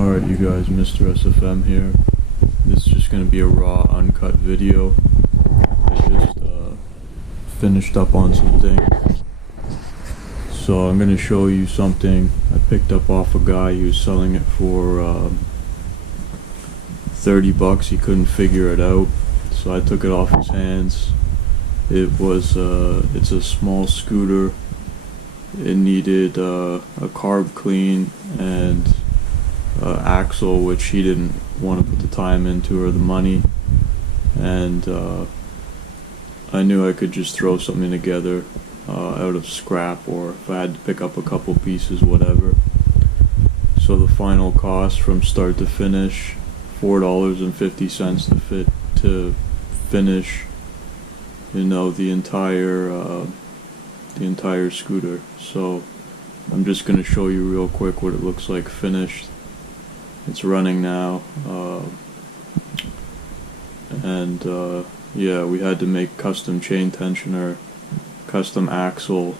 Alright you guys, Mr. SFM here. This is just going to be a raw, uncut video. I just finished up on some things. So I'm going to show you something I picked up off a guy who was selling it for 30 bucks. He couldn't figure it out, so I took it off his hands. It's a small scooter. It needed a carb clean and axle, which he didn't want to put the time into or the money, and I knew I could just throw something together out of scrap, or if I had to pick up a couple pieces, whatever. So the final cost from start to finish, $4.50 to finish, you know, the entire scooter. So I'm just going to show you real quick what it looks like finished. It's running now, yeah, we had to make custom chain tensioner, custom axle,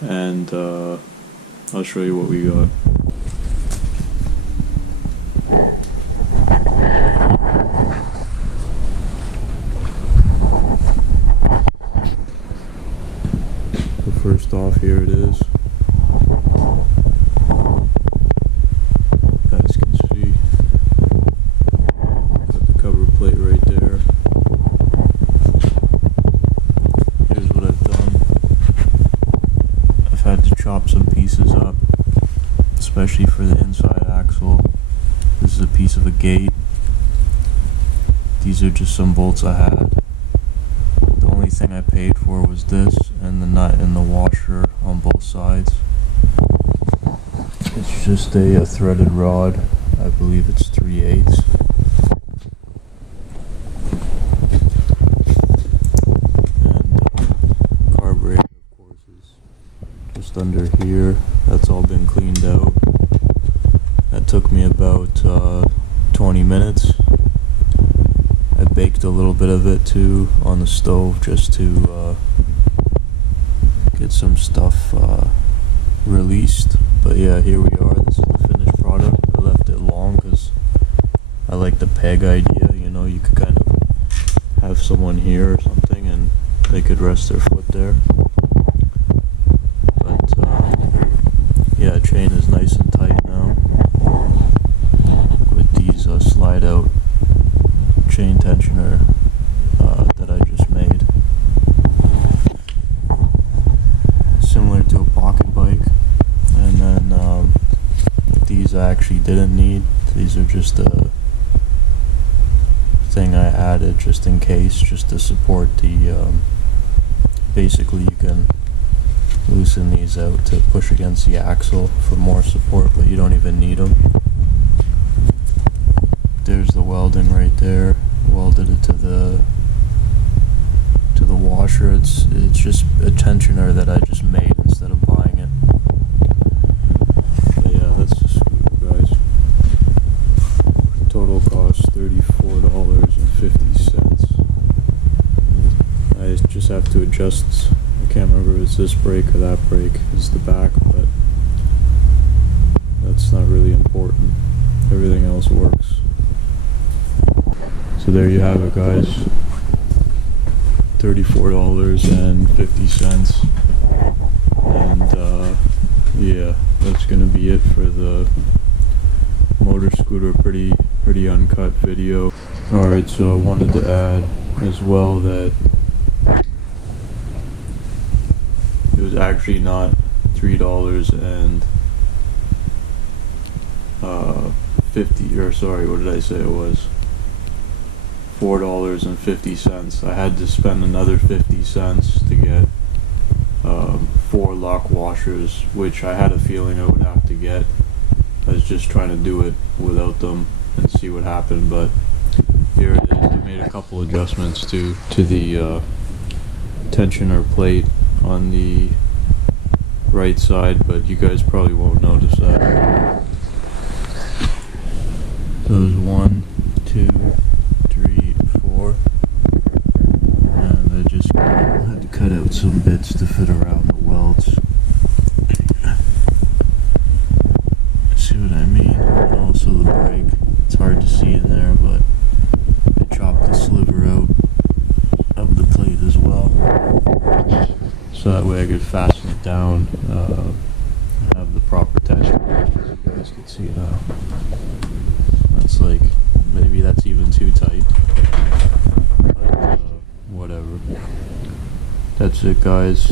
and I'll show you what we got. So first off, here it is. Plate right there. Here's what I've done. I've had to chop some pieces up, especially for the inside axle. This is a piece of a gate. These are just some bolts I had. The only thing I paid for was this and the nut and the washer on both sides. It's just a threaded rod. I believe it's 3/8. Under here, that's all been cleaned out. That took me about 20 minutes. I baked a little bit of it too on the stove just to get some stuff released. But yeah, here we are. This is the finished product. I left it long because I like the peg idea. You know, you could kind of have someone here or something and they could rest their foot there. Yeah, chain is nice and tight now with these slide out chain tensioner that I just made. Similar to a pocket bike. And then these I actually didn't need. These are just a thing I added just in case, just to support the basically you can loosen these out to push against the axle for more support, but you don't even need them. There's the welding right there. Welded it to the washer. It's just a tensioner that I just made instead of buying it. But yeah, that's the scooter, guys. Total cost $34.50. I just have to adjust. I can't remember if it's this brake or that brake. It's the back, but that's not really important. Everything else works. So there you have it, guys. $34.50. And yeah, that's gonna be it for the motor scooter pretty uncut video. Alright, so I wanted to add as well that it was actually not $3.50, or sorry, what did I say it was? $4.50. I had to spend another 50 cents to get 4 lock washers, which I had a feeling I would have to get. I was just trying to do it without them and see what happened, but here it is. I made a couple adjustments to the tensioner plate on the right side, but you guys probably won't notice that. Those 1, 2, 3, 4, and I just had to cut out some bits to fit around the welds. See what I mean? so that way I could fasten it down, have the proper tension. You guys can see now. That's like, maybe that's even too tight. But, whatever. That's it, guys.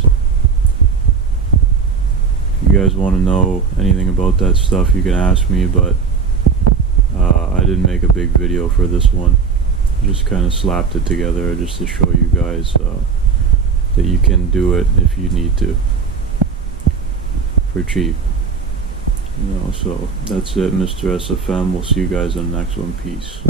If you guys want to know anything about that stuff, you can ask me, but I didn't make a big video for this one. Just kind of slapped it together just to show you guys that you can do it if you need to for cheap. You know, so that's it, Mr. SFM. We'll see you guys in the next one. Peace.